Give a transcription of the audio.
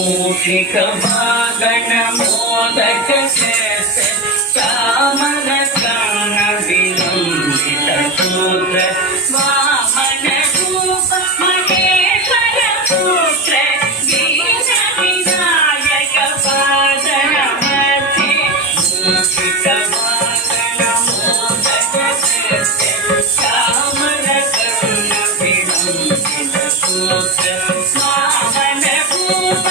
मूषिक वागण मोदक चामर कर्ण विलंबित सूत्र वामन रूप महेश्वर पुत्र दीन विनायक पाद नमस्ते मूषिक वागण मोदक चामर कर्ण विलंबित सूत्र वामन रूप